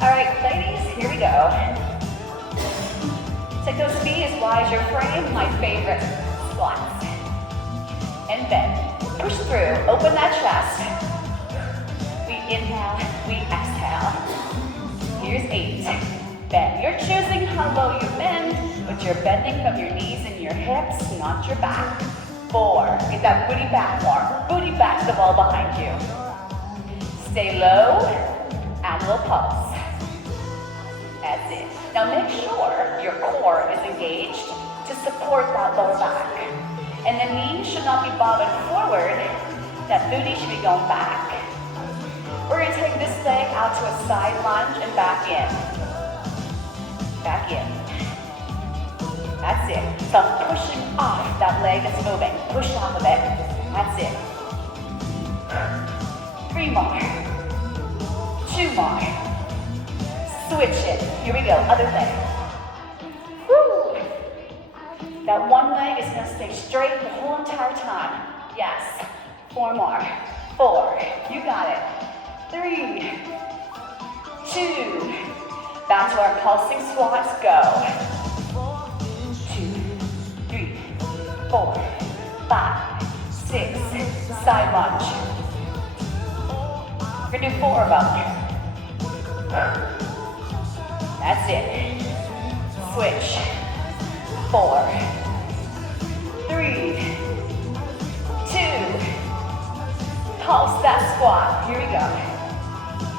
All right, ladies, here we go. Take those feet as wide as your frame, my favorite squats. And bend. Push through, open that chest. We inhale, we exhale. Here's 8. Bend. You're choosing how low you bend, but you're bending from your knees and your hips, not your back. 4. Get that booty back more. Booty back to the wall behind you. Stay low, add a little pulse. That's it. Now make sure your core is engaged to support that lower back. And the knees should not be bobbing forward. That booty should be going back. We're going to take this leg out to a side lunge and back in. Back in. That's it. So I'm pushing off that leg that's moving. Push off of it. That's it. 3 more. 2 more. Switch it. Here we go. Other leg. Woo! That one leg is going to stay straight the whole entire time. Yes. 4 more. 4. You got it. 3. 2. Back to our pulsing squats. Go. 2, 3, 4, 5, 6. Side lunge. We're going to do 4 of them. That's it. Switch. 4, 3, 2. Pulse that squat. Here we go.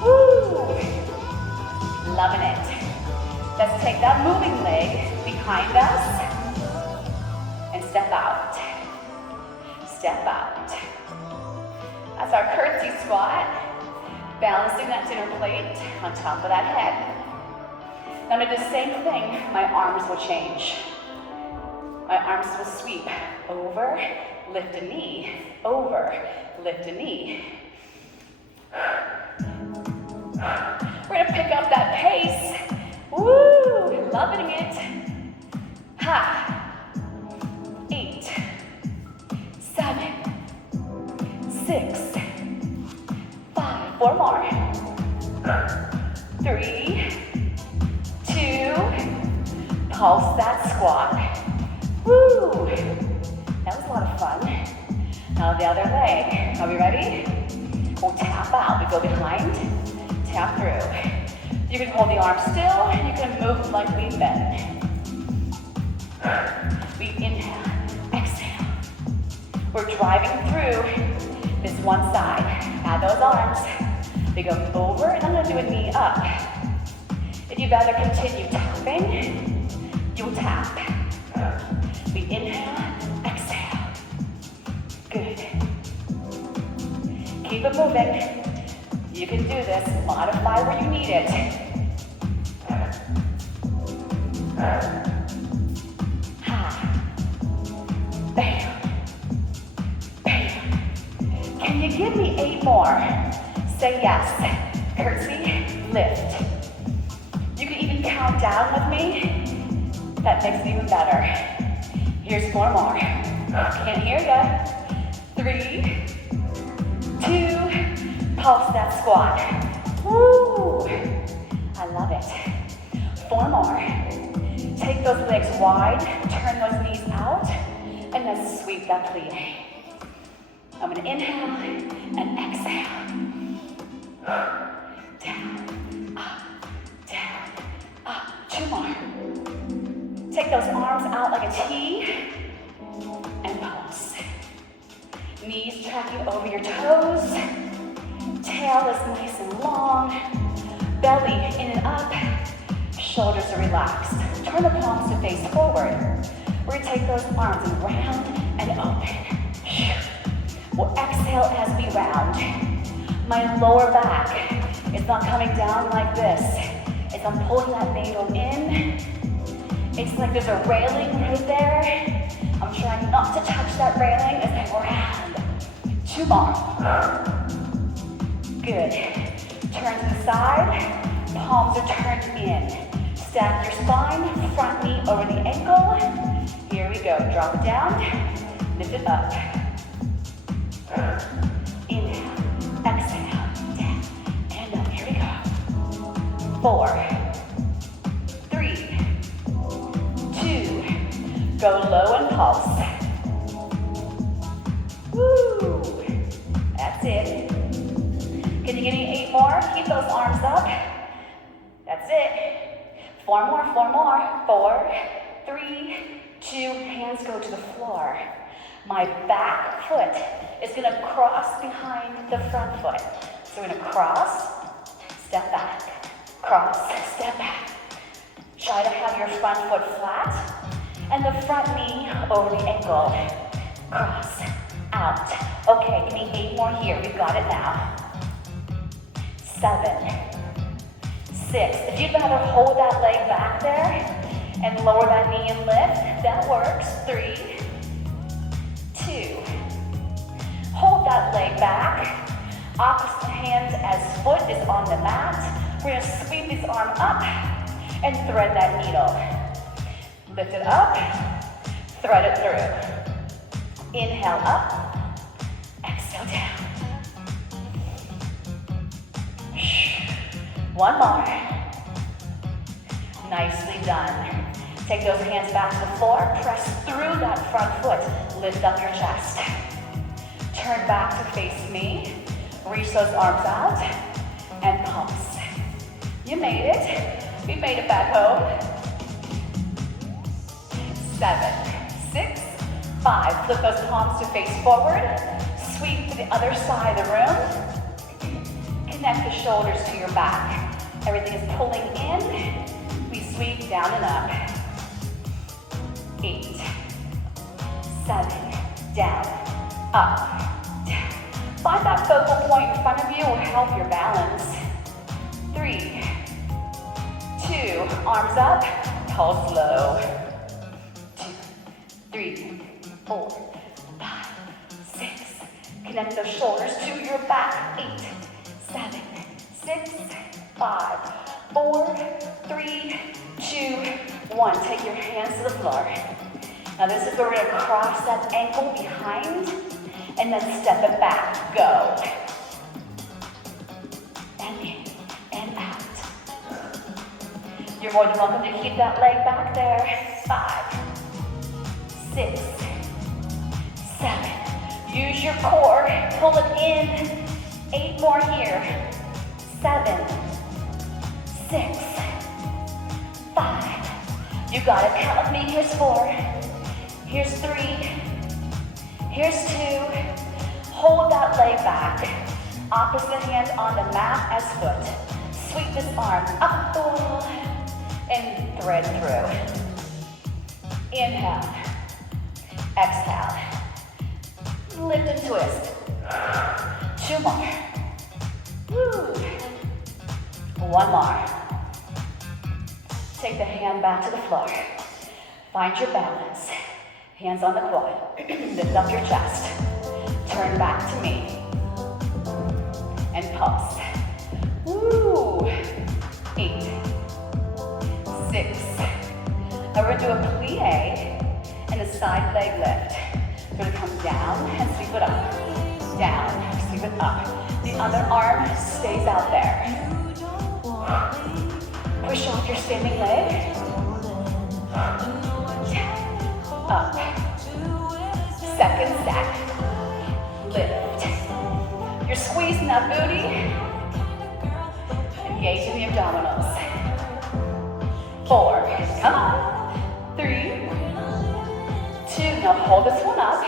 Woo! Loving it. Let's take that moving leg behind us and step out. Step out. That's our curtsy squat. Balancing that dinner plate on top of that head. Now to do the same thing, my arms will change. My arms will sweep over, lift a knee, over, lift a knee. We're gonna pick up that pace. Woo, loving it. Ha. 8, 7, 6, 5, 4 more. 3, 2, pulse that squat. Woo! That was a lot of fun. Now the other leg. Are we ready? We'll tap out. We go behind, tap through. You can hold the arm still. You can move like we bend. We inhale, exhale. We're driving through this one side. Add those arms. We go over, and I'm going to do a knee up. If you'd rather continue tapping, you'll tap. We inhale, exhale. Good. Keep it moving. You can do this. Modify where you need it. Ha. Bam. Bam. Can you give me 8 more? Say yes. Curtsy, lift. You can even count down with me. That makes it even better. Here's 4 more. Can't hear ya. 3, 2, pulse that squat. Woo! I love it. 4 more. Take those legs wide, turn those knees out, and then sweep that plie. I'm gonna inhale and exhale. Down, up, 2 more. Take those arms out like a T and pulse. Knees tracking over your toes. Tail is nice and long. Belly in and up. Shoulders are relaxed. Turn the palms to face forward. We're gonna take those arms and round and open. We'll exhale as we round. My lower back is not coming down like this. It's I'm pulling that navel in. It's like there's a railing right there. I'm trying not to touch that railing as I round. 2 more. Good. Turn to the side. Palms are turned in. Stack your spine. Front knee over the ankle. Here we go. Drop it down. Lift it up. Inhale. Exhale. Down. And up. Here we go. 4, 3, 2, go low and pulse. Woo! That's it. Can you give me 8 more? Keep those arms up. That's it. 4 more, 4 more. 4, 3, 2, hands go to the floor. My back foot is gonna cross behind the front foot. So we're gonna cross, step back, cross, step back. Try to have your front foot flat and the front knee over the ankle. Cross, out. Okay, give me 8 more here. We've got it now. 7, 6. If you'd rather hold that leg back there and lower that knee and lift, that works. 3, 2. Hold that leg back. Opposite hand as foot is on the mat. We're gonna sweep this arm up and thread that needle. Lift it up, thread it through. Inhale up, exhale down. One more. Nicely done. Take those hands back to the floor, press through that front foot, lift up your chest. Turn back to face me, reach those arms out, and pulse. You made it. We made it back home. 7, 6, 5. Flip those palms to face forward. Sweep to the other side of the room. Connect the shoulders to your back. Everything is pulling in. We sweep down and up. 8, 7, down, up, down. Find that focal point in front of you will help your balance. 3, 2, arms up, pulse low. 2, 3, 4, 5, 6. Connect those shoulders to your back. 8, 7, 6, 5, 4, 3, 2, 1. Take your hands to the floor. Now this is where we're gonna cross that ankle behind and then step it back. Go. And in and out. You're more than welcome to keep that leg back there. 5, 6, 7. Use your core, pull it in. 8 more here. 7, 6, 5. You got it. Count with me. Here's 4. Here's 3. Here's 2. Hold that leg back. Opposite hand on the mat as foot. Sweep this arm up and thread through. Inhale. Exhale. Lift and twist. 2 more. Woo. 1 more. Take the hand back to the floor. Find your balance. Hands on the quad. Lift up your chest. Turn back to me. And pulse. Woo. 8, 6. Now we're gonna do a plie and a side leg lift. We're gonna come down and sweep it up. Down, sweep it up. The other arm stays out there. Push off your standing leg. Up. Second set. Lift. You're squeezing that booty. Engaging the abdominals. 4. Come on. 3, 2. Now hold this one up.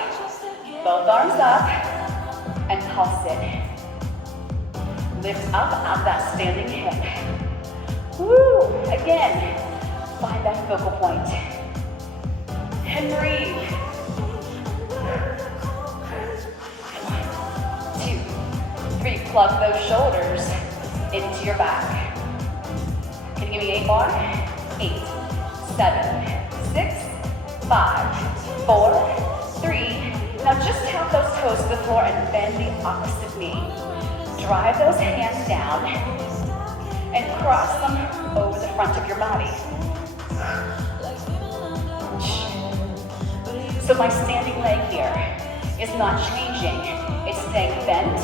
Both arms up. And pulse it. Lift up out that standing hip. Woo! Again, find that focal point. And breathe. 1, 2, 3. Plug those shoulders into your back. Can you give me 8 more? 8, 7, 6, 5, 4, 3. Now just tap those toes to the floor and bend the opposite knee. Drive those hands down and cross them over the front of your body. So my standing leg here is not changing. It's staying bent.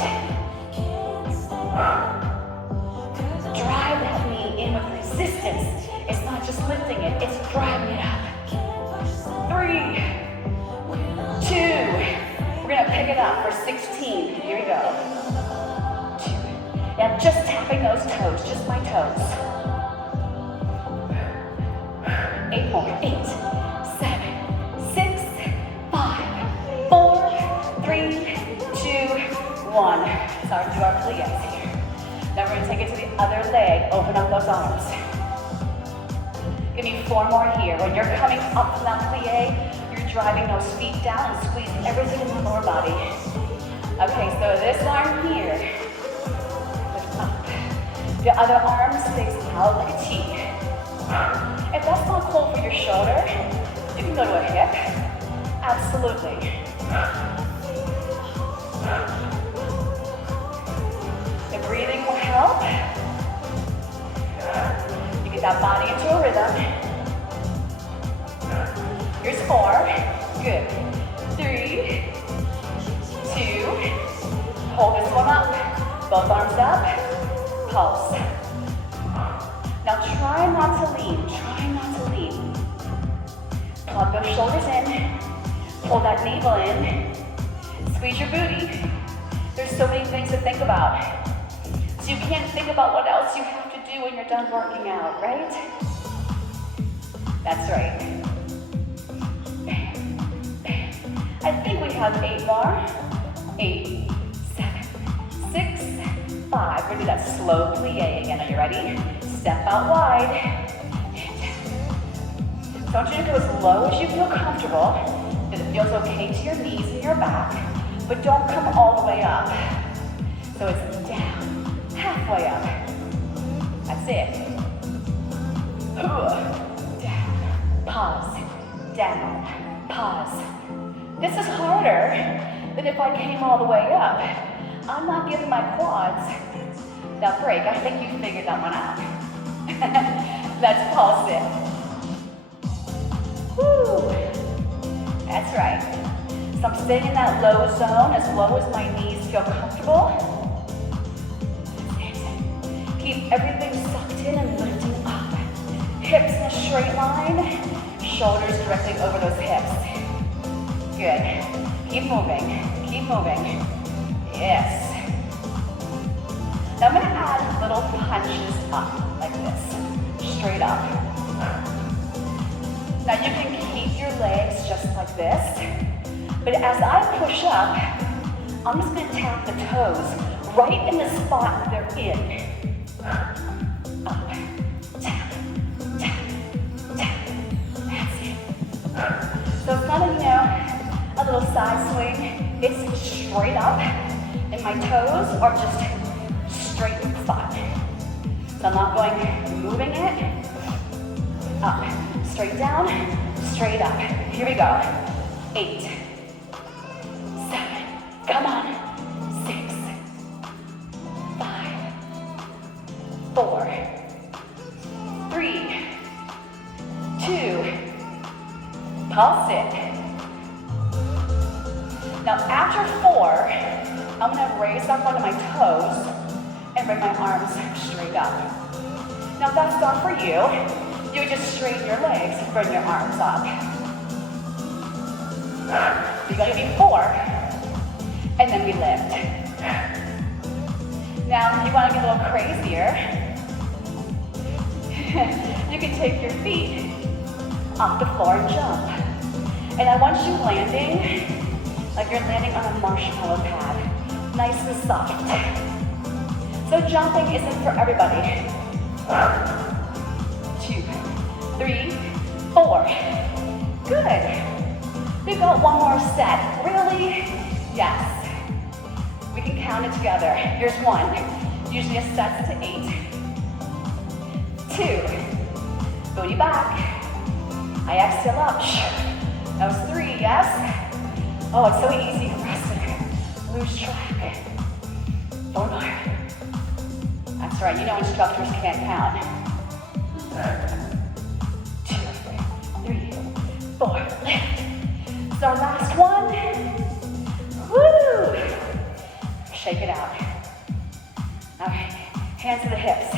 Drive that knee in with distance. It's not just lifting it, it's driving it up. 3, 2. We're gonna pick it up for 16. Here we go. 2. Now just tapping those toes, just my toes. 8 more. 8, 7, 6, 5, 4, 3, 2, 1. Sorry, do our plies here. Now we're gonna take it to the other leg. Open up those arms. Give me 4 more here. When you're coming up from that plie, you're driving those feet down and squeezing everything in the lower body. Okay, so this arm here, lift up. The other arm stays out like a T. If that's not cool for your shoulder, you can go to a hip. Absolutely. The breathing will help. You get that body into a rhythm. Here's 4. Good. 3, 2. Hold this one up. Both arms up. Pulse. Now try not to lean. Try not to lean. Plug those shoulders in. Pull that navel in. Squeeze your booty. There's so many things to think about. So you can't think about what else you have to do when you're done working out, right? That's right. I think we have 8 more. 8, 7, 6, 5. We're gonna do that slow plie again. Are you ready? Step out wide. So I want you to go as low as you feel comfortable, that it feels okay to your knees and your back, but don't come all the way up. So it's down, halfway up. That's it. Down, pause, down, pause. This is harder than if I came all the way up. I'm not giving my quads that break. I think you figured that one out. Let's pulse it. Woo. That's right. So I'm staying in that low zone, as low as my knees feel comfortable. Keep everything sucked in and lifting up. Hips in a straight line, shoulders directly over those hips. Good. Keep moving. Keep moving. Yes. Now I'm going to add little punches up, like this. Straight up. Now you can keep your legs just like this, but as I push up, I'm just going to tap the toes right in the spot they're in. Up, tap, tap, tap. That's it. So it's not a little side swing. It's straight up, and my toes are just straight in the spot. So I'm not going, moving it, up, straight down, straight up. Here we go. 8, 7, come on. 6, 5, 4, 3, 2, pulse it. Now after 4, I'm gonna raise up onto my toes and bring my arms straight up. Now if that's not for you, you would just straighten your legs and bring your arms up. So you're gonna be 4, and then we lift. Now if you wanna get a little crazier, you can take your feet off the floor and jump. And I want you landing like you're landing on a marshmallow pad, nice and soft. So jumping isn't for everybody. 2, 3, 4. Good. We've got one more set. Really? Yes. We can count it together. Here's 1. Usually a set to 8. 2. Booty back. I exhale up. That was 3, yes? Oh, it's so easy for us to lose track. 4 more. That's right, you know instructors can't count. 2, 3, 4, lift. This is our last one. Woo! Shake it out. All right, hands to the hips.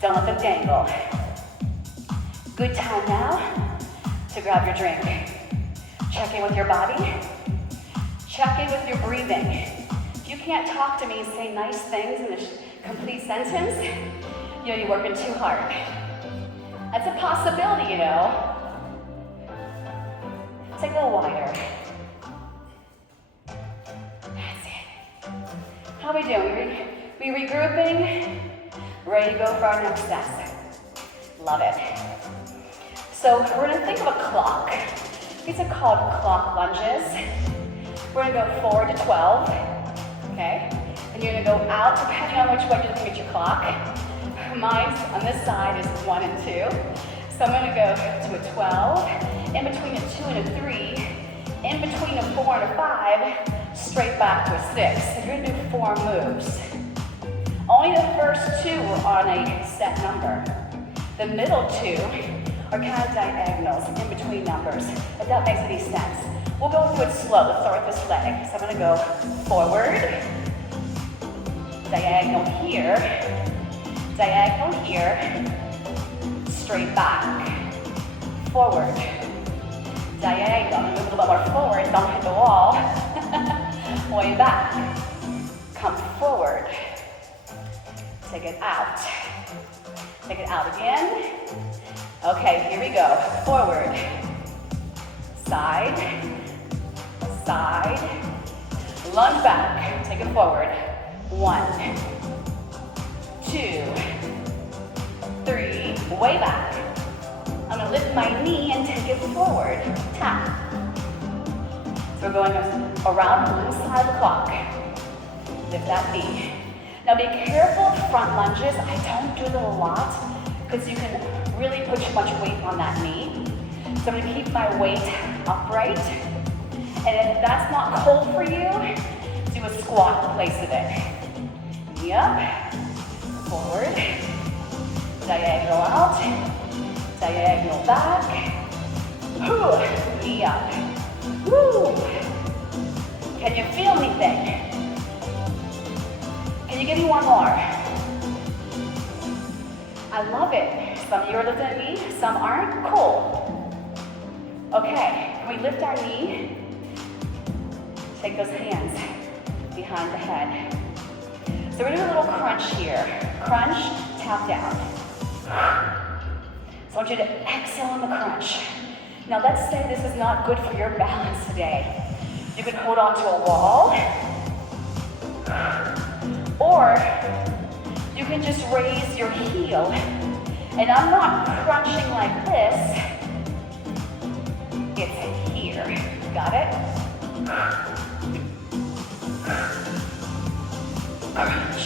Don't let them dangle. Good time now to grab your drink. Check in with your body. Check in with your breathing. If you can't talk to me and say nice things in a complete sentence, you're working too hard. That's a possibility, you know. Take a little wider. That's it. How are we doing? We regrouping? Ready to go for our next step. Love it. So we're gonna think of a clock. These are called clock lunges. We're gonna go forward to 12, okay? And you're gonna go out depending on which way you're looking at your clock. Mine's on this side is 1 and 2. So I'm gonna go to a 12, in between a 2 and a 3, in between a 4 and a 5, straight back to a 6. So you're gonna do 4 moves. Only the first 2 are on a set number. The middle 2 are kind of diagonals, in between numbers, if that makes any sense. We'll go through it slow. Let's start with this leg. So I'm gonna go forward, diagonal here, straight back, forward, diagonal. Move a little bit more forward, don't hit the wall. Way back, come forward, take it out. Take it out again. Okay, here we go. Forward, side, side, lunge back, take it forward. 1, 2, 3, way back. I'm gonna lift my knee and take it forward. Tap. So we're going around one side of the clock. Lift that knee. Now be careful of front lunges. I don't do them a lot because you can really put too much weight on that knee. So I'm gonna keep my weight upright. And if that's not cold for you, do a squat in place of it. Knee up, forward, diagonal out, diagonal back, knee up. Woo. Can you feel anything? Can you give me one more? I love it. Some of you are lifting a knee, some aren't. Cool. Okay, can we lift our knee? Take those hands behind the head. So we're doing a little crunch here. Crunch, tap down. So I want you to exhale on the crunch. Now let's say this is not good for your balance today. You can hold on to a wall, or you can just raise your heel. And I'm not crunching like this. It's here. Got it? Crunch.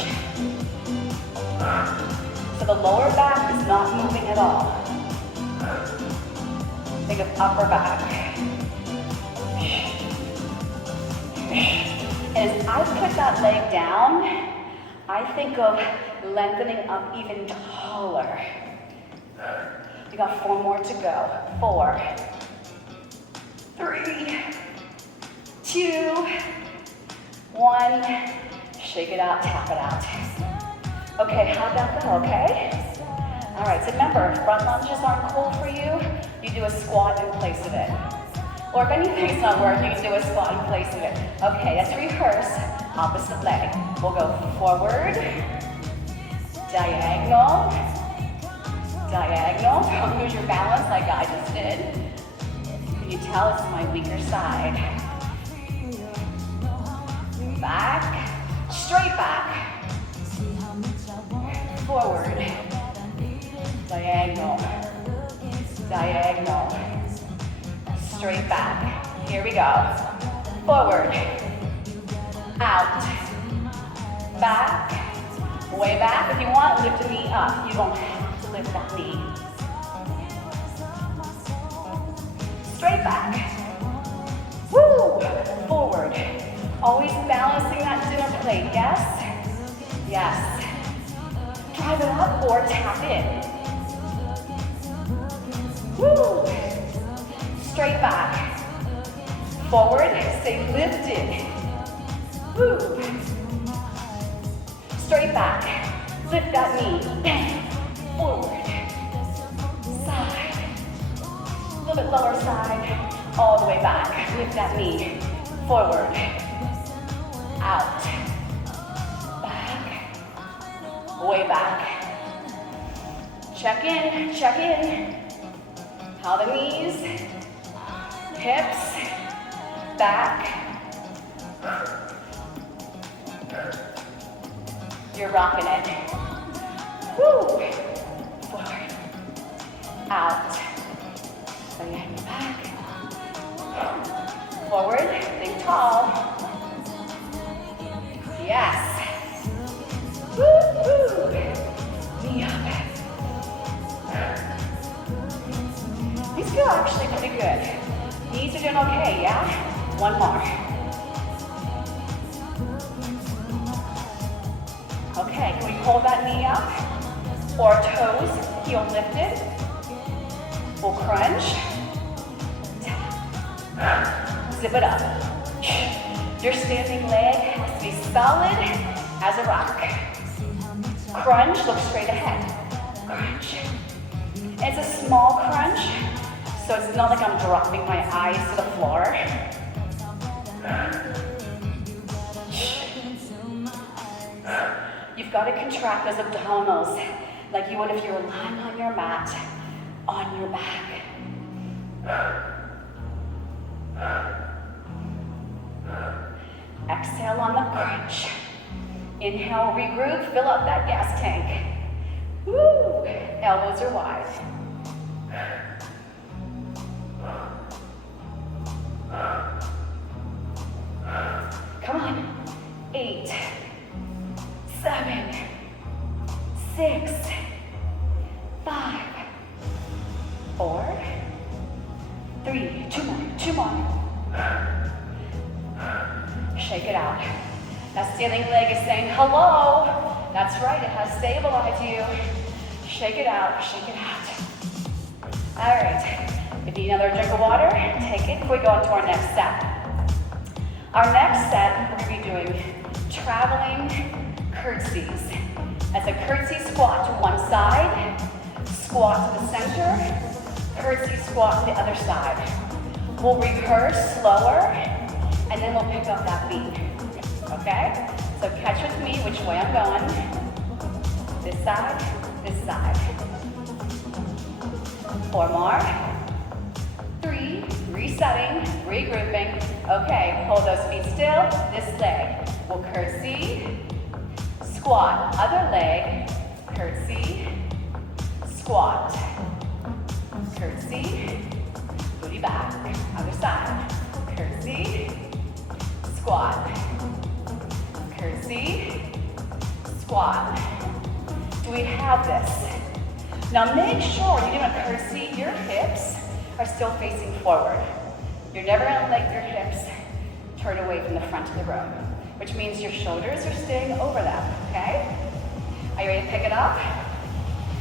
So the lower back is not moving at all. Think of upper back. And as I put that leg down, I think of lengthening up even taller. You got 4 more to go. 4, 3, 2, 1. Shake it out, tap it out. Okay, how'd that go, okay? All right, so remember, front lunges aren't cool for you. You do a squat in place of it. Or if anything's not working, you can do a squat in place of it. Okay, let's rehearse. Opposite leg. We'll go forward, diagonal, diagonal. Don't lose your balance like I just did. Can you tell it's my weaker side? Back, straight back, forward, diagonal, diagonal, straight back. Here we go. Forward, out, back, way back. If you want, lift the knee up. You don't have to lift that knee. Straight back. Woo! Forward. Always balancing that dinner plate, yes? Yes. Drive it up or tap in. Woo! Straight back. Forward, stay lifted. Woo! Straight back. Lift that knee. Bang. Forward. Side. side, all the way back. Lift that knee, forward, out, back, way back. Check in. How the knees, hips, back. You're rocking it. Woo! Forward, out. So you hang back. Forward, think tall. Yes. Woo! Knee up. These feel actually pretty good. Knees are doing okay, yeah? One more. Okay, can we hold that knee up? Or toes, heel lifted. We'll crunch. Zip it up. Your standing leg has to be solid as a rock. Crunch, look straight ahead. Crunch. It's a small crunch, so it's not like I'm dropping my eyes to the floor. You've got to contract those abdominals like you would if you were lying on your mat, on your back. Exhale on the crunch. Inhale, regroup, fill up that gas tank. Woo! Elbows are wide. Come on. 8, 7, 6, 5, 4, 3, 2 more. Shake it out. That standing leg is saying hello. That's right, it has stabilized you. Shake it out, shake it out. All right, if you need another drink of water, take it before we go on to our next set. Our next set, we're gonna be doing traveling curtsies. That's a curtsy squat to one side, squat to the center, curtsy squat to the other side. We'll rehearse slower, and then we'll pick up that beat, okay? So catch with me which way I'm going. This side, this side. 4 more. 3, resetting, regrouping. Okay, hold those feet still, this leg. We'll curtsy, squat, other leg, curtsy, squat, curtsy, booty back, other side, curtsy, squat, curtsy, squat. Do we have this? Now make sure you're doing a curtsy, your hips are still facing forward. You're never gonna let your hips turn away from the front of the room, which means your shoulders are staying over them, okay? Are you ready to pick it up?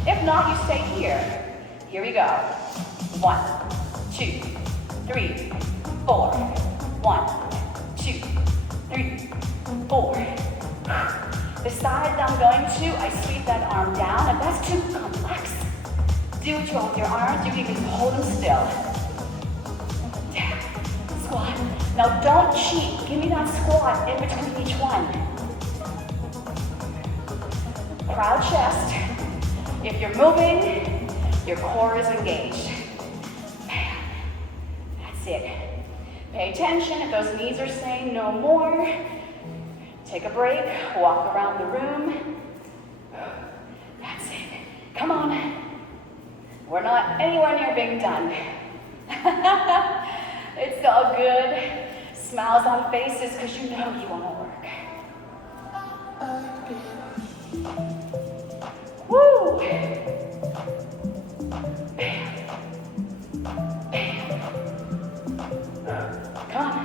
If not, you stay here. Here we go. 1, 2, 3, 4. 1, 2, 3, 4. The side that I'm going to, I sweep that arm down. If that's too complex, do what you want with your arms. You can even hold them still. Squat. Now don't cheat. Give me that squat in between each one. Proud chest. If you're moving, your core is engaged. That's it. Pay attention. If those knees are saying no more, take a break, walk around the room. That's it. Come on. We're not anywhere near being done. It's all good. Smiles on faces because you know you want to work. Woo! Come on.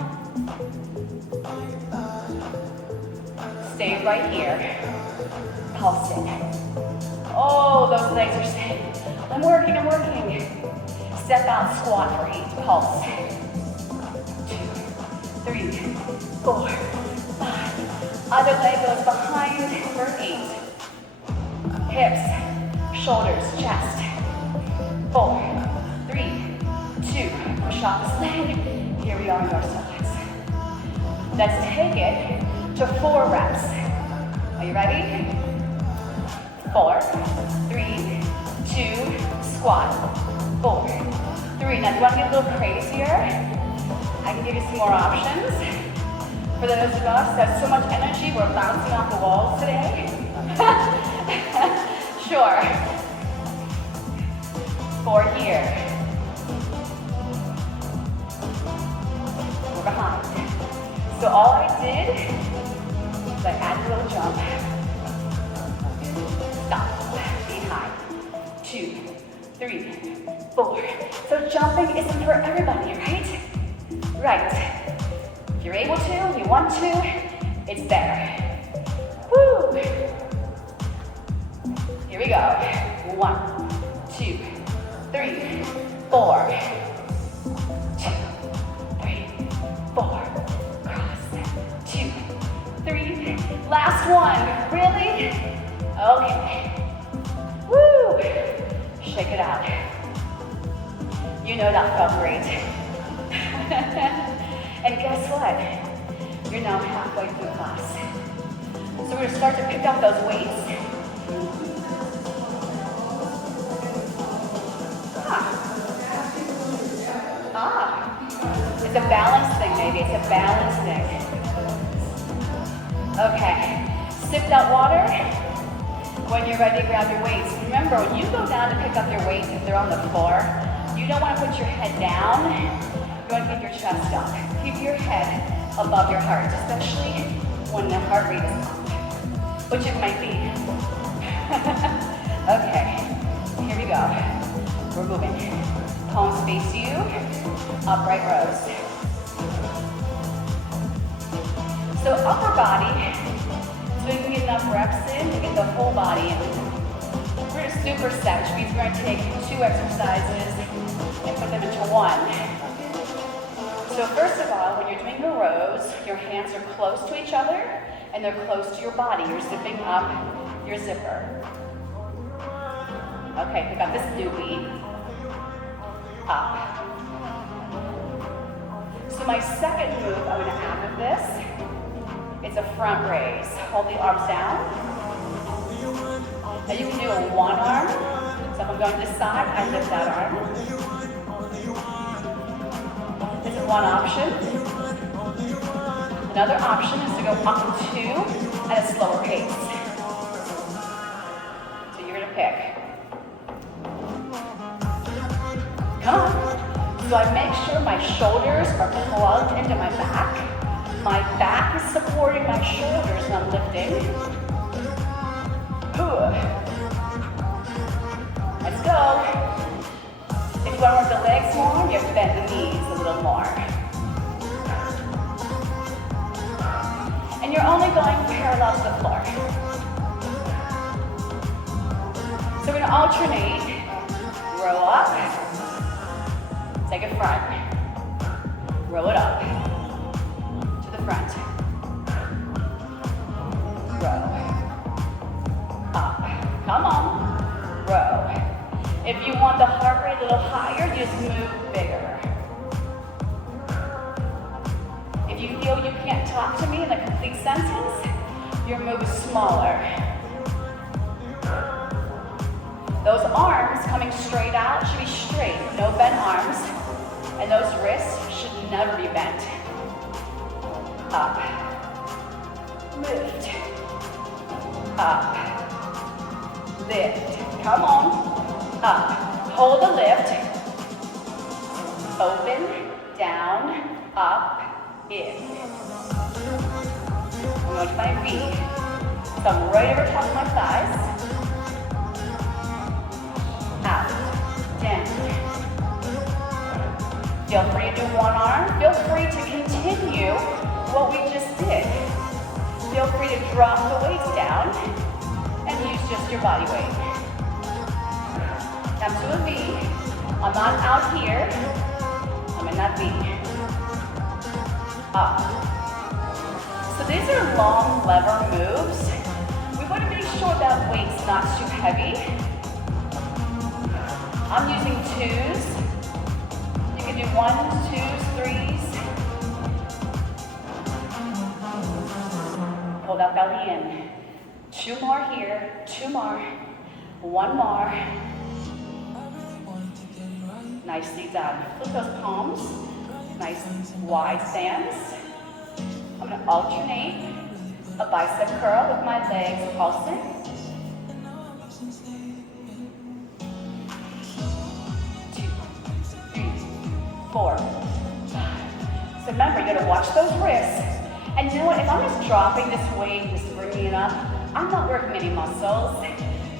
Stay right here. Pulsing. Oh, those legs are saying, I'm working. Step out, squat for 8. Pulse. 2, 3, 4, 5. Other leg goes behind for 8. Hips, shoulders, chest. 4, 3, 2. Push shot this leg. Here we are in Orthodox. Let's take it to 4 reps. Are you ready? 4, 3, 2, squat. 4, 3. Now, if you want to get a little crazier, I can give you some more options. For those of us that have so much energy, we're bouncing off the walls today. Sure. 4 here. We're behind. So all I did is I added a little jump. Stop. Behind. 2, 3, 4. So jumping isn't for everybody, right? Right. If you're able to, you want to, it's there. Woo! Here we go. 1, 2, 3, 4. 2, 3, 4. Cross. 2, 3. Last one. Really? Okay. Woo! Shake it out. You know that felt great. And guess what? You're now halfway through class. So we're going to start to pick up those weights. It's a balance thing, maybe. It's a balance thing. Okay. Sip that water. When you're ready, grab your weights. Remember, when you go down to pick up your weights, if they're on the floor, you don't want to put your head down. You want to keep your chest up. Keep your head above your heart, especially when the heart rate is up, which it might be. Okay, here we go. We're moving. Palms face you, upright rows. So upper body, so you can get enough reps in to get the whole body in. We're going to superset, which means we're going to take 2 exercises and put them into 1. So first of all, when you're doing the rows, your hands are close to each other and they're close to your body. You're zipping up your zipper. Okay, pick up this doobie. Up. So my second move I'm going to add with this is a front raise. Hold the arms down. Now you can do a 1 arm. So if I'm going to this side, I lift that arm. This is one option. Another option is to go up to 2 at a slower pace. So you're going to pick. Come on. So I make sure my shoulders are plugged into my back. My back is supporting my shoulders and I'm lifting. Let's go. If you want to work the legs more, you have to bend the knees a little more. And you're only going parallel to the floor. So we're going to alternate. Row up. Take it front. Row it up. To the front. Row. Up. Come on. Row. If you want the heart rate a little higher, just move bigger. If you feel you can't talk to me in a complete sentence, your move is smaller. Those arms coming straight out should be straight, no bent arms. And those wrists should never be bent. Up. Lift. Up. Lift. Come on. Up. Hold the lift. Open, down, up, in. I'm going to my V. So I'm right over top of my thighs. Out, down. Feel free to do 1 arm. Feel free to continue what we just did. Feel free to drop the weights down and use just your body weight. Come to a V. I'm not out here. I'm in that V. Up. So these are long lever moves. We want to make sure that weight's not too heavy. I'm using 2s. You can can do 1s, 2s, 3s. Hold that belly in. 2 more here, 2 more, 1 more. Nicely done. Flip those palms. Nice wide stance. I'm going to alternate a bicep curl with my legs pulsing. 2, 3, 4, 5. So remember, you got to watch those wrists. And you know what? If I'm just dropping this weight, just bringing it up, I'm not working any muscles.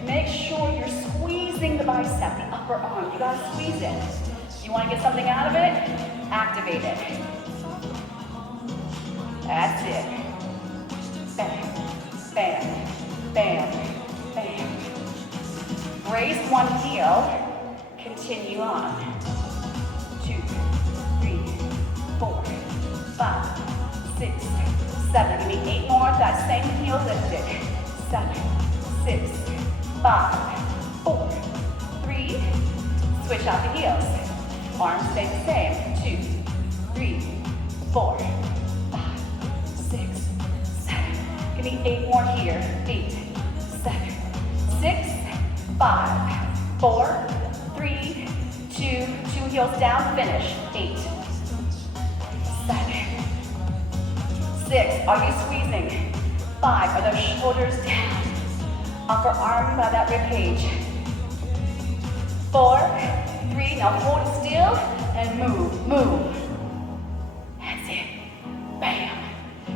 Make sure you're squeezing the bicep, the upper arm. You gotta squeeze it. You wanna get something out of it? Activate it. That's it. Bam, bam, bam, bam. Raise one heel, continue on. 2, 3, 4, 5, 6, 7. Give me 8 more of that same heel lifted. 7, 6, 5, 4, 3. Switch out the heels. Arms stay the same. 2, 3, 4, 5, 6, 7. Give me 8 more here. 8, 7, 6, 5, 4, 3, 2. 2 heels down. Finish. 8, 7, 6. Are you squeezing? 5. Are those shoulders down? Upper arm by that rib cage. 4, 3. Now hold it still and move, move. That's it. Bam.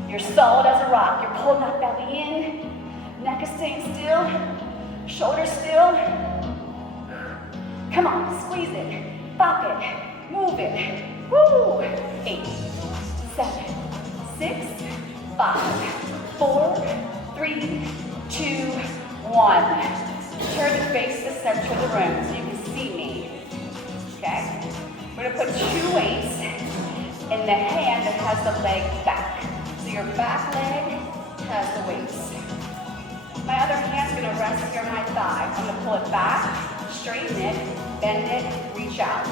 You're solid as a rock. You're pulling that belly in. Neck is staying still. Shoulders still. Come on, squeeze it. Pop it. Move it. Woo. 8, 7, 6, 5, 4, 3, 2, 1. Turn to face the center of the room so you can see me. Okay? We're going to put 2 weights in the hand that has the leg back. So your back leg has the weights. My other hand's going to rest here on my thigh. I'm going to pull it back, straighten it, bend it, reach out.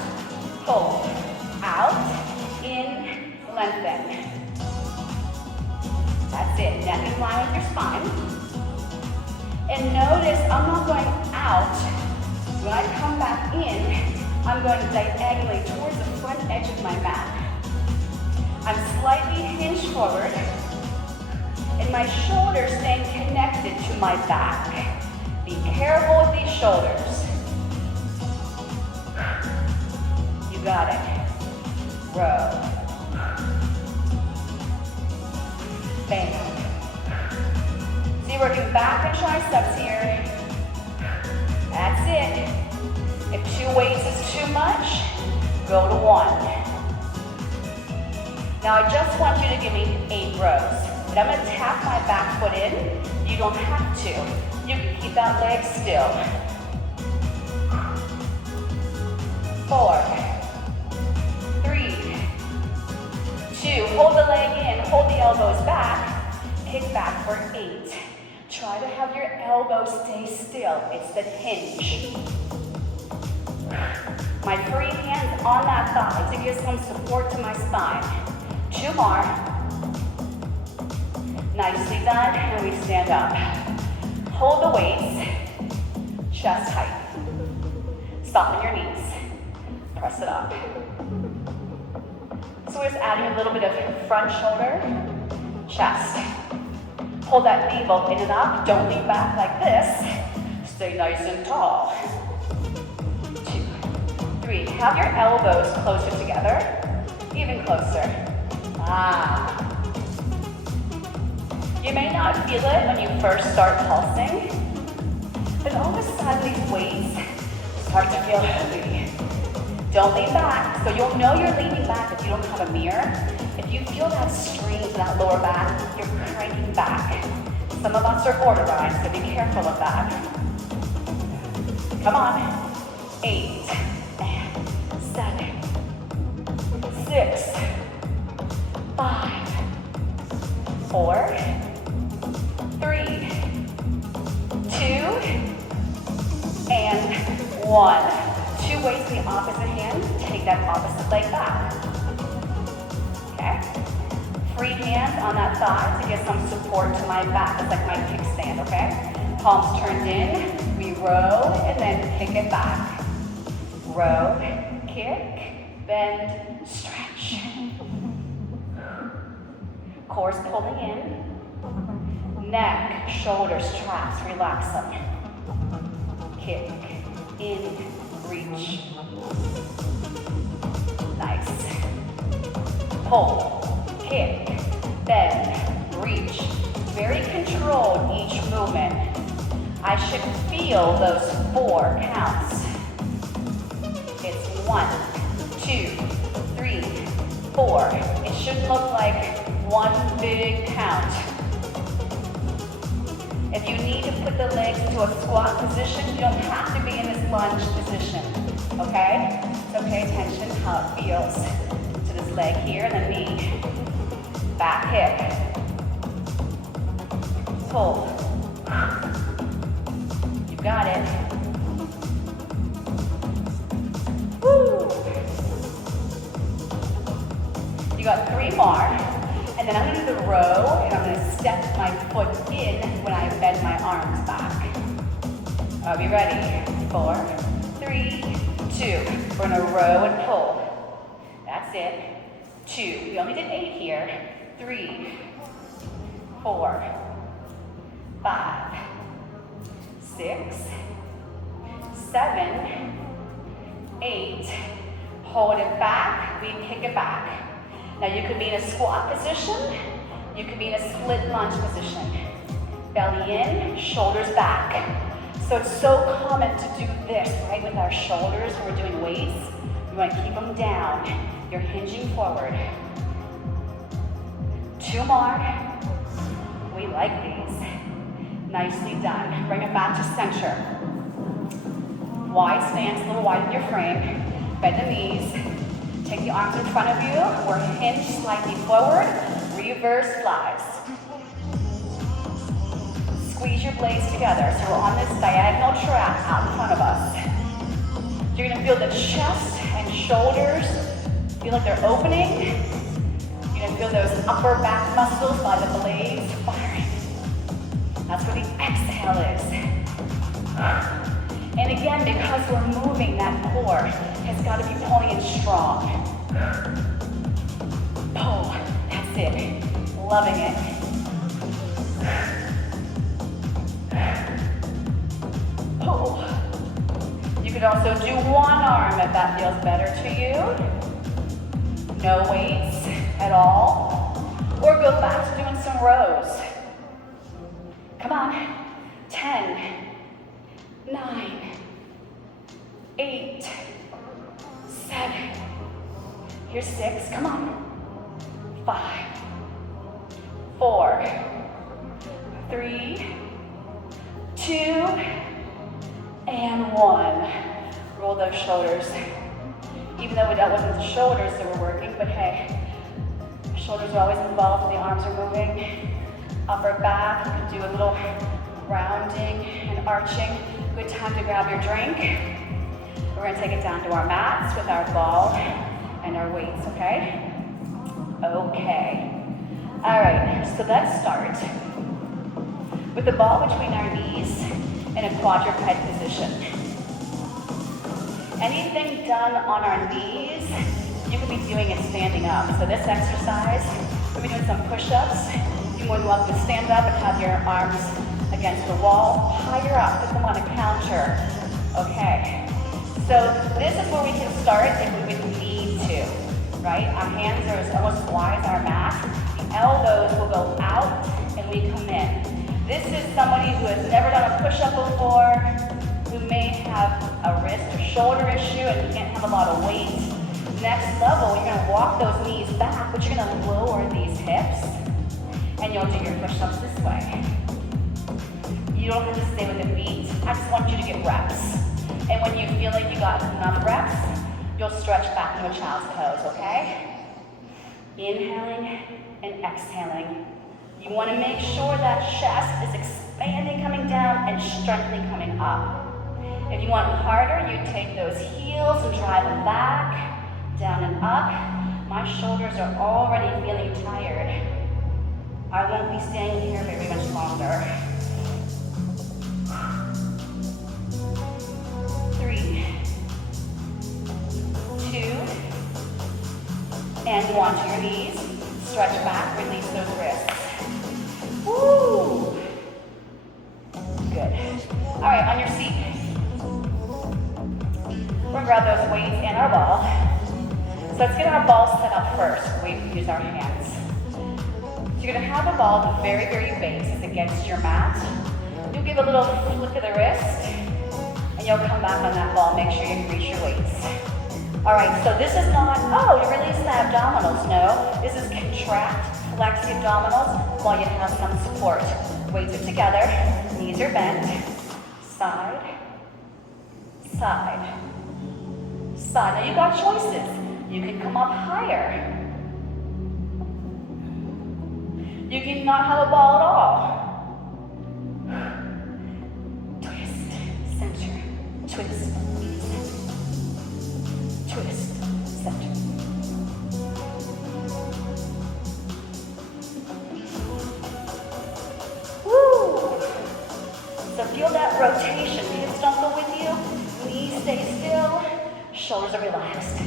Pull, out, in, lengthen. That's it. Neck in line with your spine. And notice I'm not going out. When I come back in, I'm going diagonally towards the front edge of my mat. I'm slightly hinged forward, and my shoulders staying connected to my back. Be careful with these shoulders. You got it. Row. Bam. See, working back and triceps here. That's it. If 2 weights is too much, go to 1. Now I just want you to give me 8 rows. But I'm going to tap my back foot in. You don't have to. You can keep that leg still. 4, 3, 2. Hold the leg in. Hold the elbows back. Kick back for 8. Try to have your elbows stay still. It's the hinge. My free hands on that thigh to give some support to my spine. 2 more. Nicely done, and we stand up. Hold the weights. Chest tight. Soften your knees. Press it up. So we're just adding a little bit of front shoulder, chest. Hold that navel in and up. Don't lean back like this. Stay nice and tall. 2, 3. Have your elbows closer together. Even closer. You may not feel it when you first start pulsing, but all of a sudden these weights start to feel heavy. Don't lean back. So you'll know you're leaning back if you don't have a mirror. If you feel that strain to that lower back, you're cranking back. Some of us are borderline, so be careful of that. Come on. 8, 7, 6, 5, 4, 3, 2, and 1. 2 your weights in the opposite hand, take that opposite leg back. Okay? Free hands on that thigh to get some support to my back. It's like my kickstand, okay? Palms turned in, we row, and then kick it back. Row, kick, bend, stretch. Core's pulling in. Neck, shoulders, traps, relax them. Kick, in, reach. Nice. Pull, kick, bend, reach. Very controlled each movement. I should feel those 4 counts. It's 1, 2, 3, 4. It shouldn't look like one big count. If you need to put the legs into a squat position, you don't have to be in this lunge position, okay? So pay attention how it feels to this leg here and the knee. Back hip. Pull. You got it. Woo! You got 3 more. And then I'm going to do the row, and I'm going to step my foot in when I bend my arms back. Are we ready? 4, 3, 2. We're going to row and pull. That's it. 2. We only did 8 here. 3, 4, 5, 6, 7, 8. Hold it back. We kick it back. Now you could be in a squat position, you could be in a split lunge position. Belly in, shoulders back. So it's so common to do this, right, with our shoulders when we're doing weights. You want to keep them down. You're hinging forward. 2 more. We like these. Nicely done. Bring it back to center. Wide stance, a little wide in your frame. Bend the knees. Take the arms in front of you, or hinge slightly forward, reverse flies. Squeeze your blades together, so we're on this diagonal track out in front of us. You're gonna feel the chest and shoulders, feel like they're opening. You're gonna feel those upper back muscles by the blades firing. That's where the exhale is. And again, because we're moving, that core has got to be pulling in strong. Pull, that's it. Loving it. Pull. You could also do one arm if that feels better to you. No weights at all. Or go back to doing some rows. Come on. 10. 9, 8, 7, here's 6, come on, 5, 4, 3, 2, and 1. Roll those shoulders. Even though that wasn't the shoulders that were working, but hey, shoulders are always involved, the arms are moving. Upper back, you can do a little rounding and arching. Good time to grab your drink. We're going to take it down to our mats with our ball and our weights, okay? Okay. All right, so let's start with the ball between our knees in a quadruped position. Anything done on our knees, you could be doing it standing up. So this exercise, we'll be doing some push-ups. You're more than welcome to stand up and have your arms against the wall, higher up, put them on a counter. Okay, so this is where we can start if we would need to, right? Our hands are as almost as wide as our mat. The elbows will go out and we come in. This is somebody who has never done a push-up before, who may have a wrist or shoulder issue and you can't have a lot of weight. Next level, you're gonna walk those knees back, but you're gonna lower these hips and you'll do your push-ups this way. You don't have to stay with the beat. I just want you to get reps. And when you feel like you got enough reps, you'll stretch back into a child's pose, okay? Inhaling and exhaling. You want to make sure that chest is expanding coming down and strengthening coming up. If you want harder, you take those heels and drive them back, down and up. My shoulders are already feeling tired. I won't be staying here very much longer. 3, 2, and 1 to your knees. Stretch back, release those wrists. Woo! Good. All right, on your seat. We're gonna grab those weights and our ball. So let's get our ball set up first. We use our hands. So you're gonna have the ball at the very, very base against your mat. You'll give a little flick of the wrist, and you'll come back on that ball. Make sure you reach your weights. All right, so this is not, oh, you're releasing the abdominals. No, this is contract, flex the abdominals while you have some support. Weights are together, knees are bent, side, side, side. Now you got choices. You can come up higher. You can not have a ball at all. Twist, center, twist, twist, center. Woo! So feel that rotation. Hips don't go with you. Knees stay still. Shoulders are relaxed.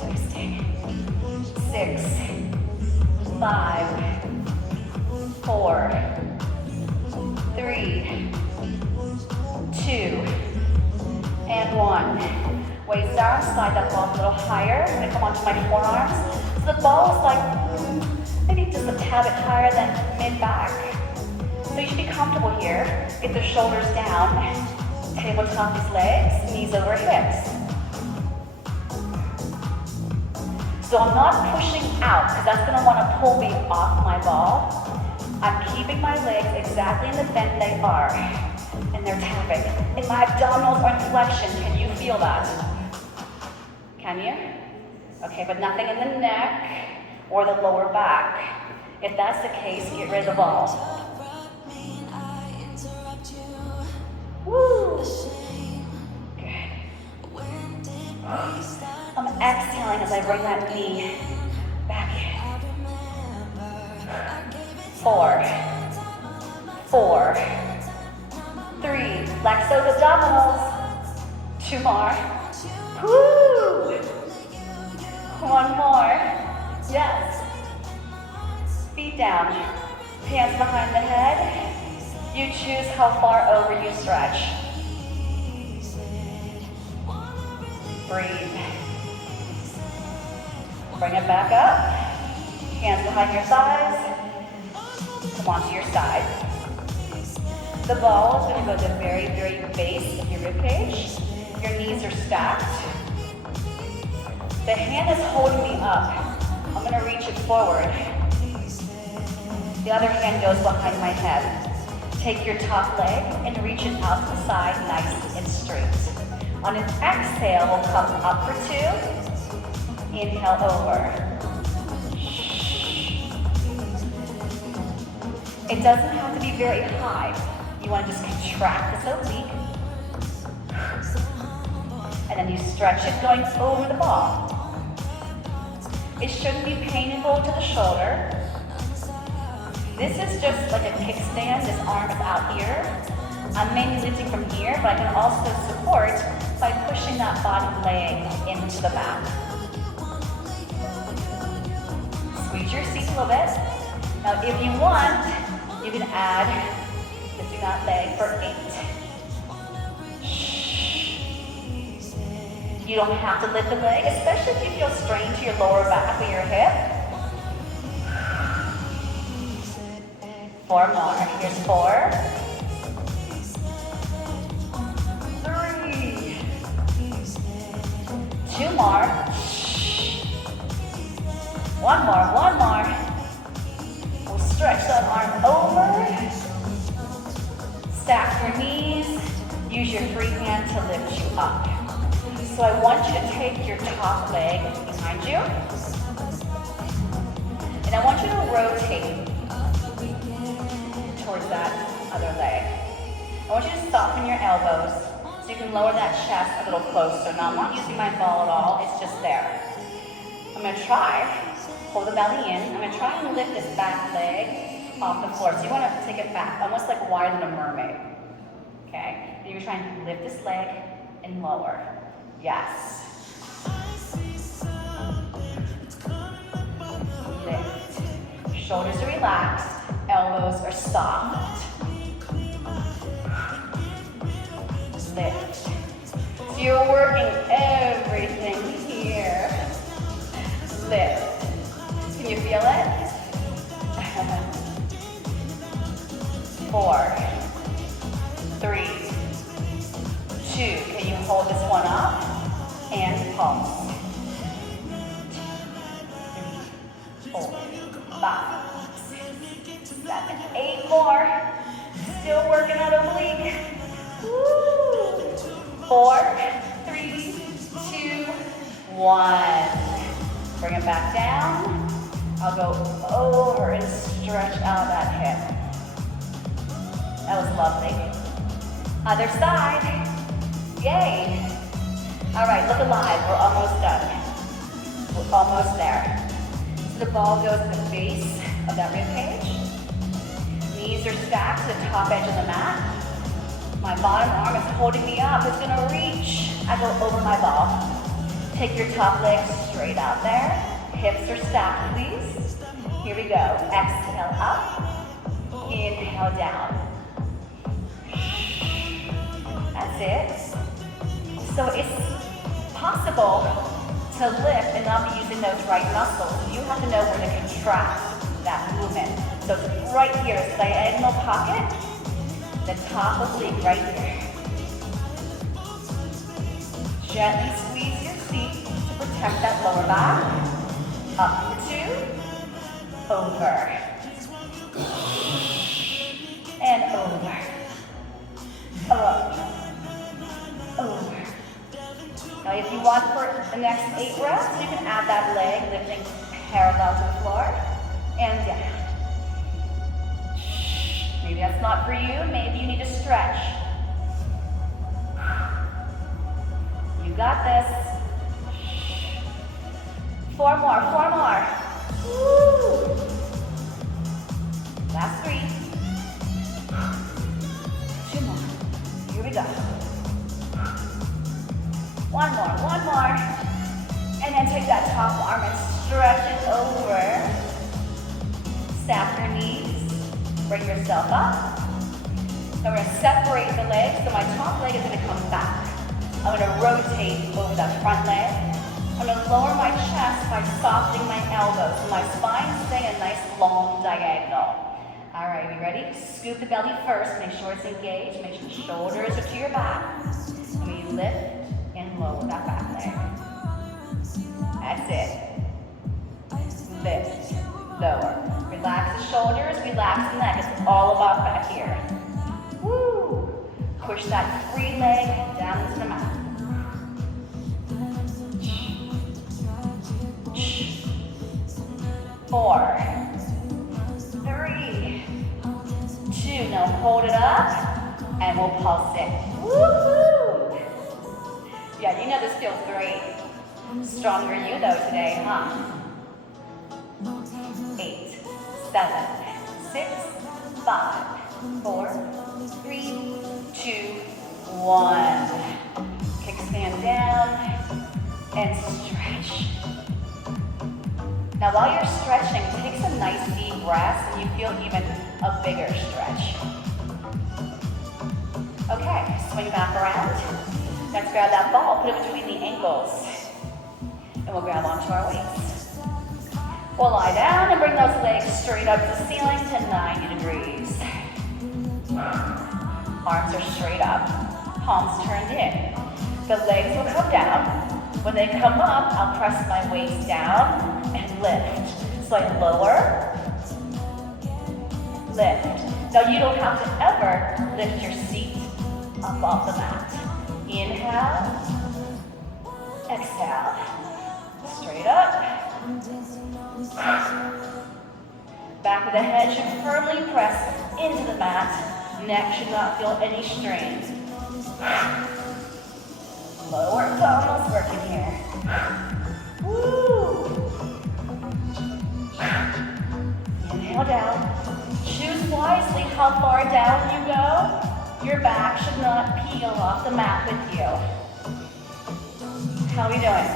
Twisting. 6, 5, 4, 3, 2, and 1. Weights down, slide that ball a little higher. I'm gonna come onto my forearms. So the ball is like maybe just a tad bit higher than mid-back. So you should be comfortable here. Get the shoulders down, tabletop these legs, knees over hips. So I'm not pushing out because that's gonna wanna pull me off my ball. I'm keeping my legs exactly in the bend they are. And they're tapping. And my abdominals are in flexion. Can you feel that? Can you? Okay, but nothing in the neck or the lower back. If that's the case, get rid of the ball. Woo! Good. I'm exhaling as I bring that knee back in. 4, 4, 3. Flex those abdominals. 2 more. Woo! 1 more. Yes. Feet down. Hands behind the head. You choose how far over you stretch. Breathe. Bring it back up. Hands behind your thighs. Come onto your side. The ball is going to go to the very, very base of your ribcage. Your knees are stacked. The hand is holding me up. I'm going to reach it forward. The other hand goes behind my head. Take your top leg and reach it out to the side nice and straight. On an exhale, we'll come up for 2. Inhale over. It doesn't have to be very high. You want to just contract this oblique. And then you stretch it going over the ball. It shouldn't be painful to the shoulder. This is just like a kickstand. This arm is out here. I'm mainly lifting from here, but I can also support by pushing that bottom leg into the mat. Squeeze your seat a little bit. Now if you want, you can add lifting that leg for 8. You don't have to lift the leg, especially if you feel strain to your lower back or your hip. 4 more. Here's 4. 3. 2 more. 1 more. 1 more. We'll stretch that arm over. Stack your knees. Use your free hand to lift you up. So I want you to take your top leg behind you. And I want you to rotate towards that other leg. I want you to soften your elbows so you can lower that chest a little closer. Now, I'm not using my ball at all, it's just there. I'm gonna try, hold the belly in. I'm gonna try and lift this back leg off the floor. So you wanna take it back, almost like wider than a mermaid. Okay, and you're trying to lift this leg and lower. Yes. Lift. Shoulders are relaxed, elbows are soft. Lift. So you're working everything here. Lift. Can you feel it? 4, 3, 2. Can you hold this one up? And pulse. 3, 4, 5, 6, 7, 8 more. Still working out oblique. Woo. 4, 3, 2, 1. Bring it back down. I'll go over and stretch out that hip. That was lovely. Other side. Yay. All right, look alive. We're almost done. We're almost there. So the ball goes to the base of that rib cage. Knees are stacked to the top edge of the mat. My bottom arm is holding me up. It's gonna reach. I go over my ball. Take your top leg straight out there. Hips are stacked, please. Here we go. Exhale up. Inhale down. That's it. So it's possible to lift and not be using those right muscles. You have to know where to contract that movement. So it's right here, it's diagonal pocket, the top oblique right here. Gently squeeze your seat to protect that lower back. Up for 2, over, and over, up, over. Now if you want for the next 8 reps, you can add that leg lifting parallel to the floor, and down. Maybe that's not for you, maybe you need to stretch. You got this. 4 more, 4 more. Woo. Last 3. 2 more. Here we go. 1 more. And then take that top arm and stretch it over. Stack your knees. Bring yourself up. Now we're gonna separate the legs, so my top leg is gonna come back. I'm gonna rotate over that front leg. I'm going to lower my chest by softening my elbows, so my spine staying a nice long diagonal. All right, we ready? Scoop the belly first, make sure it's engaged, make sure the shoulders are to your back. And we lift and lower that back leg. That's it. Lift, lower. Relax the shoulders, relax the neck. It's all about back here. Woo! Push that free leg down into the mat. 4, 3, 2. Now hold it up, and we'll pulse it. Woohoo! Yeah, you know this feels great. Stronger you though today, huh? 8, 7, 6, 5, 4, 3, 2, 1. Kickstand down and stretch. Now while you're stretching, take some nice deep breaths and you feel even a bigger stretch. Okay, swing back around. Let's grab that ball, put it between the ankles. And we'll grab onto our weights. We'll lie down and bring those legs straight up to the ceiling to 90 degrees. Arms are straight up, palms turned in. The legs will come down. When they come up, I'll press my weights down and lift. So I lower, lift. Now you don't have to ever lift your seat up off the mat. Inhale, exhale. Straight up. Back of the head should firmly press into the mat. Neck should not feel any strain. Lower abdominals working here. Woo! Inhale down. Choose wisely how far down you go. Your back should not peel off the mat with you. How are we doing?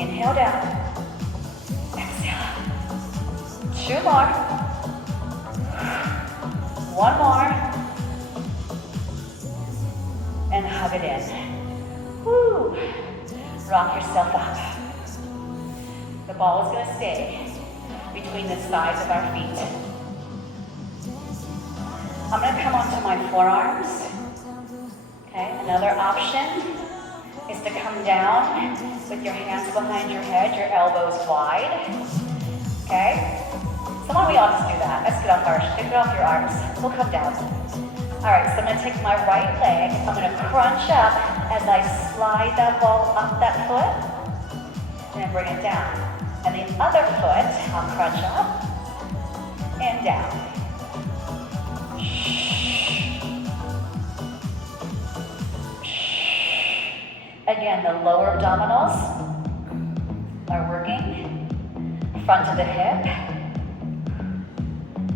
Inhale down. Exhale. 2 more. 1 more. And hug it in. Woo. Rock yourself up. The ball is going to stay between the sides of our feet. I'm going to come onto my forearms. Okay, another option is to come down with your hands behind your head, your elbows wide. Okay? So why don't we all just do that? Let's get off your arms. We'll come down. All right, so I'm going to take my right leg. I'm going to crunch up as I slide that ball up that foot and then bring it down. And the other foot, I'll crunch up and down. Again, the lower abdominals are working. Front of the hip.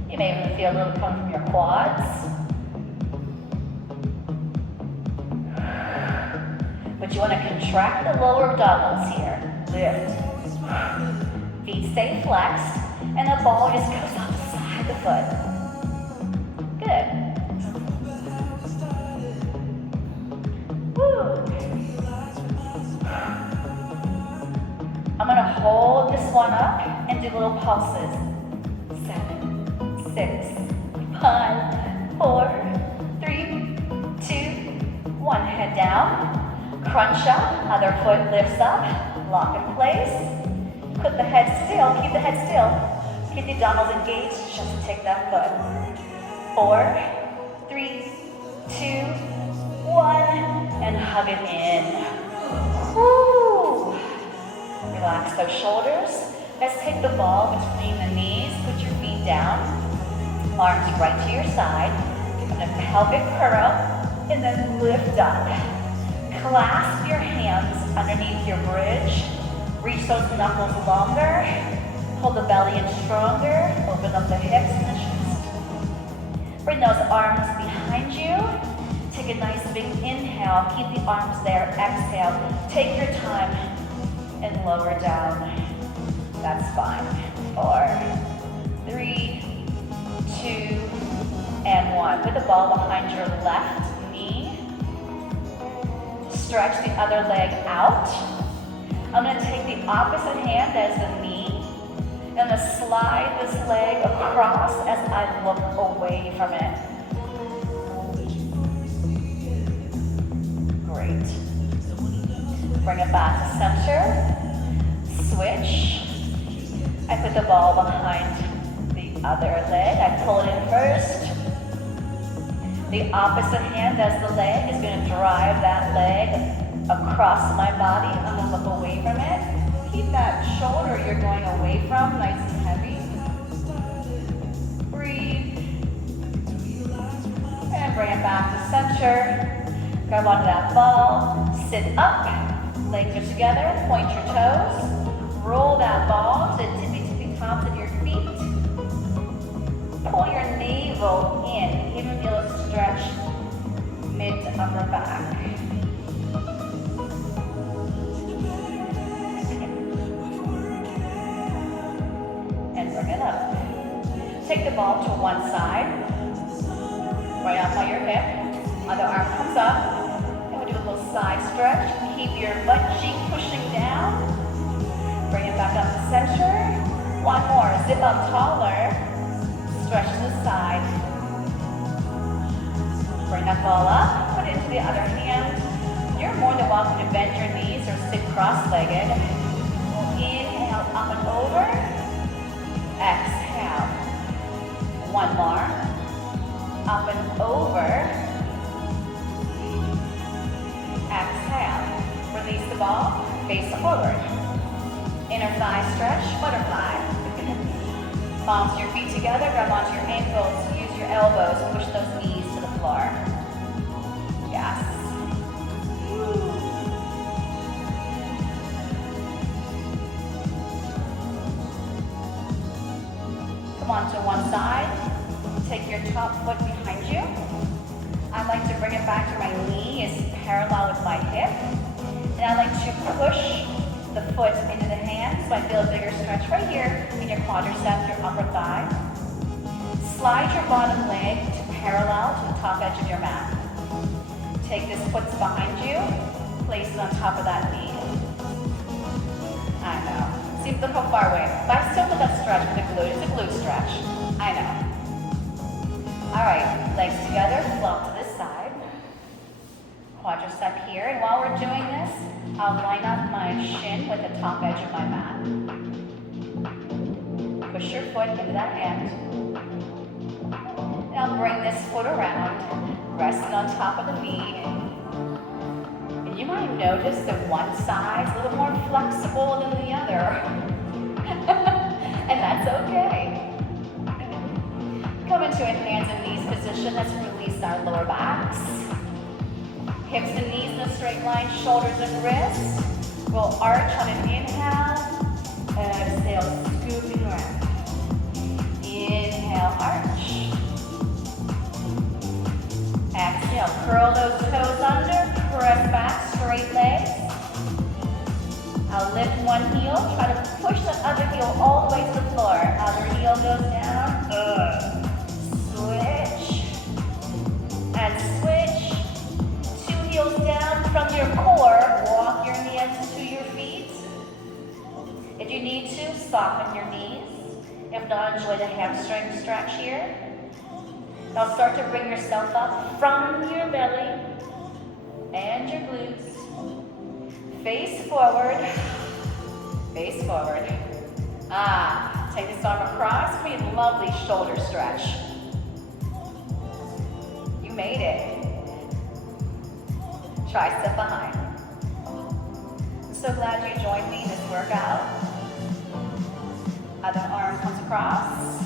You may even feel a little come from your quads. But you want to contract the lower abdominals here. Lift. Feet stay flexed, and the ball just goes off the side of the foot. Good. Woo. I'm going to hold this one up and do little pulses. 7, 6, 5, 4, 3, 2, 1. Head down. Crunch up. Other foot lifts up. Lock in place. Put the head still. Keep the head still. Keep the abdominals engaged. Just take that foot. 4, 3, 2, 1. And hug it in. Woo! Relax those shoulders. Let's take the ball between the knees. Put your feet down. Arms right to your side. Give it a pelvic curl. And then lift up. Clasp your hands underneath your bridge. Reach those knuckles longer. Hold the belly in stronger. Open up the hips and the chest. Bring those arms behind you. Take a nice big inhale. Keep the arms there. Exhale. Take your time and lower down. That's fine. 4, 3, 2, and 1. Put the ball behind your left knee. Stretch the other leg out. I'm going to take the opposite hand as the knee. I'm going to slide this leg across as I look away from it. Great. Bring it back to center. Switch. I put the ball behind the other leg. I pull it in first. The opposite hand as the leg is going to drive that leg across my body. I'm going to look away from it. Keep that shoulder you're going away from nice and heavy. Breathe. And bring it back to center. Grab onto that ball. Sit up. Legs are together. Point your toes. Roll that ball to the tippy tops of your feet. Pull your navel in. Even feel a stretch mid to upper back. And bring it up. Take the ball to one side. Right up by your hip. Other arm comes up. And we'll do a little side stretch. Keep your butt cheek pushing down. Bring it back up to center. One more. Zip up taller. Stretch to the side. Bring that ball up. Put it into the other hand. You're more than welcome to bend your knees or sit cross-legged. Inhale up and over. Exhale. One more. Up and over. Exhale. Release the ball. Face forward. Inner thigh stretch. Butterfly. Palms of your feet together, grab onto your ankles, use your elbows, push those knees to the floor. Yes. Come on to one side. Take your top foot behind you. I like to bring it back to my knee is parallel with my hip. And I like to push the foot into the hand so I feel a bigger stretch right here in your quadriceps, your upper thigh. Slide your bottom leg to parallel to the top edge of your mat. Take this foot behind you, place it on top of that knee. I know. Seems a little far away, but I still feel that stretch with the glute. It's a glute stretch. I know. All right, legs together, flop to this side. Quadricep here, and while we're doing this, I'll line up my shin with the top edge of my mat. Push your foot into that hand. And I'll bring this foot around, rest it on top of the knee. And you might notice that one side's a little more flexible than the other. And that's okay. Come into a hands and knees position. Let's release our lower backs. Hips and knees in a straight line, shoulders and wrists. We'll arch on an inhale. Exhale, scooping around. Inhale, arch. Exhale, curl those toes under, press back, straight legs. I'll lift one heel, try to push that other heel all the way to the floor. Other heel goes down. Switch. And switch. Two heels down from your core. Walk your hands to your feet. If you need to, soften your knees. If not, enjoy the hamstring stretch here. Now start to bring yourself up from your belly and your glutes. Face forward. Face forward. Take this arm across. Create a lovely shoulder stretch. You made it. Tricep behind. I'm so glad you joined me in this workout. Other arm comes across.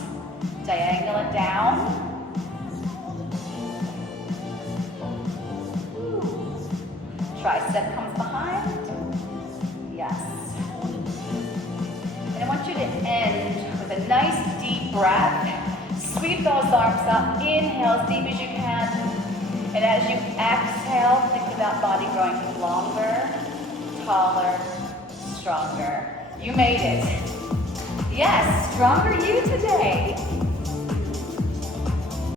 Diagonal it down. Tricep comes behind. Yes. And I want you to end with a nice deep breath. Sweep those arms up. Inhale as deep as you can. And as you exhale, think of that body growing longer, taller, stronger. You made it. Yes, stronger you today.